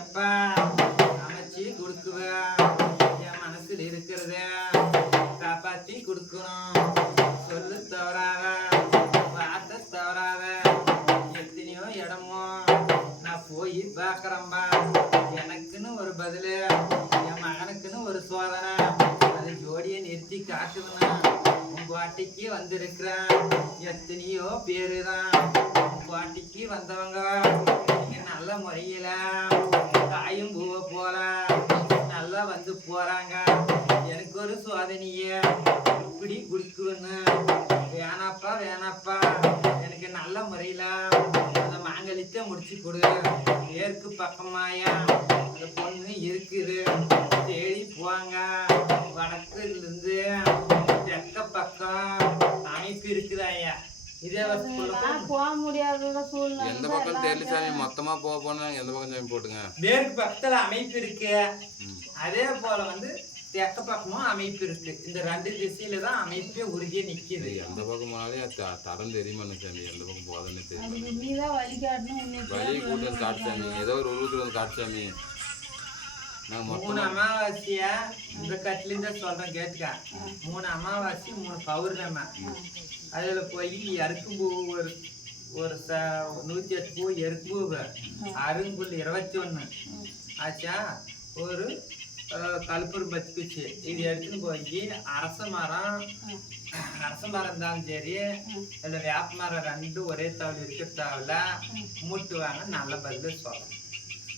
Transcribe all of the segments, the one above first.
எப்பா அமைச்சு கொடுக்குவேன் என் மனசுல இருக்கிறத காப்பாத்தி கொடுக்கணும். சொல்லு தவறாத வார்த்தை தவறாத எத்தனையோ இடமோ நான் போய் பார்க்குறேன்பா. எனக்குன்னு ஒரு பதில் என் மகனுக்குன்னு ஒரு சோதனை. அது ஜோடியை நிறுத்தி காட்டுவேன் பாட்டிக்கு வந்திருக்கிறான் எத்தனையோ பேரு தான் பாட்டிக்கு வந்தவங்க. நல்ல முறையில தாயும் போக போல நல்லா வந்து போறாங்க. எனக்கு ஒரு சோதனைய. இப்படி குடிக்குன்னு வேணாப்பா வேணாப்பா. எனக்கு நல்ல முறையில அந்த மாங்கலித்தை முடிச்சு கொடு. ஏற்கு பக்கமாயா. அந்த பொண்ணு இருக்குது. இருக்குதாயா இதே வசதி நான் போக முடியாத எந்த பக்கம் தெரியல சாமி மொத்தமா போக போனா எந்த பக்கம் சாமி போட்டுங்க? மேற்கு பக்கத்துல அமைப்பு இருக்கு. அதே போல வந்து தெற்க பக்கமும் அமைப்பு இருக்கு. இந்த ரெண்டு திசையில தான் அமைப்பே உறுதியா நிக்குது. எந்த பக்கம் போனாலே த- தடம் தெரியுமா சாமி? எந்த பக்கம் போகாதுன்னு தெரியும்? வழி கூட்டு வந்து காட்டு சாமி. ஏதோ ஒரு உருவத்துல வந்து காட்டு சாமி. நான் மூணு அமாவாசைய? அமாவாசையா இந்த கட்டிலிருந்தே சொல்றேன் கேட்டுக்க. மூணு அமாவாசை மூணு பௌர்ணமி. அதுல போய் எருக்கு பூ ஒரு ஒரு ச நூத்தி எட்டு பூ எருக்கு பூ அருங்குள் இருபத்தி ஒண்ணு ஆச்சா? ஒரு அஹ், கற்பூரம் இது எடுத்துன்னு போய் அரச மரம் அரச மரம் இருந்தாலும் சரி இல்லை வேப்ப மரம் ரெண்டும் ஒரே தவளை இருக்கிற தவளை மூட்டுவாங்க நல்ல பதில் சொல்லலாம்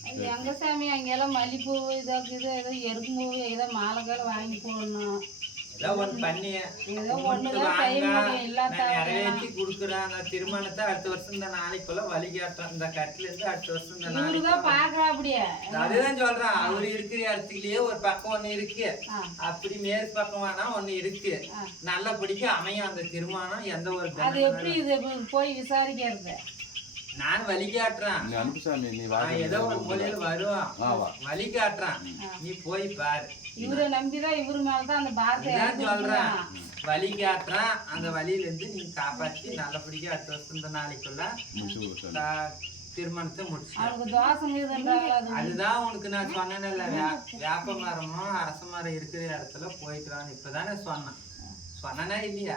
அது எங்க சாமி அங்கெல்லாம் மல்லிப்பூ இதோ இது ஏதோ எருக்கும் பூ ஏதோ மாலை காலை வாங்கி போடணும். ஏதோ ஒண்ணு பண்ணி ஏதோ செய்ய. முடியும் நிறைவேற்றி அந்த திருமணத்தை அடுத்த வருஷம் இந்த நாளைக்குள்ள வழிகாட்டுறேன் இந்த கட்டில இருந்து அடுத்த வருஷம் இந்த நாளைக்கு பாக்குறா அப்படியே அதுதான் சொல்றேன். அவர் இருக்கிற இடத்துலயே ஒரு பக்கம் ஒண்ணு இருக்கு. அப்படி மேற்கு பக்கம் வேணா ஒண்ணு இருக்கு. நல்லபடிக்கு அமையும் அந்த திருமணம். எந்த ஒரு அது எப்படி இது போய் விசாரிக்கிறது? நான் வழிகாட்டுறேன் நீ அனுப்பு சாமி நீ வா நான் ஏதோ ஒரு மொழியில வருவோம் ஆ, வா. வழிகாட்டுறேன் நீ போய் பாரு. இவரை நம்பிதான் இவரு மேலதான் அந்த பாரத்தை இறக்கி சொல்றேன். வழி காட்டுறேன். அந்த வழியில இருந்து நீ காப்பாத்தி நல்லபடியா அடுத்த வருஷம் இந்த நாளைக்குள்ள திருமணத்தை முடிச்சு அதுதான் உனக்கு நான் சொன்னேன்ல வேப்ப மரமும் அரச மரம் இருக்கிற இடத்துல போயிக்கலாம்னு. இப்பதானே சொன்னேன். சொன்னனா இல்லையா?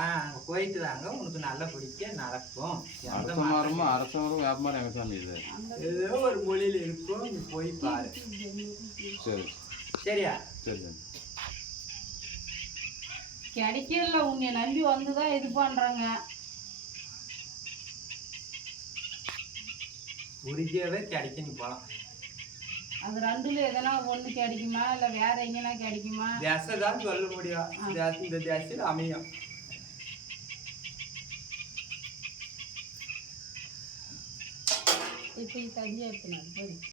அங்க போயிட்டு தாங்க உனக்கு நல்லபடிக்க நடக்கும். எந்த அரச மரமும் அரச மரம் வேப்ப மரம் எங்க சாமி இது? ஏதோ ஒரு மொழியில இருக்கும். நீ போய் பாரு. சரி. சரியா? சரி. கிடைக்கல உன்னை நம்பி வந்துதான் இது பண்றாங்க. உறுதியாவே கிடைக்க நீ போலாம். அது ரெண்டுல எதனா ஒண்ணு கிடைக்குமா? இல்ல வேற எங்கனா கிடைக்குமா? தேசை தான் சொல்ல முடியும். இந்த தேசத்தில் அமையும். இப்ப தனியா இருக்கணும்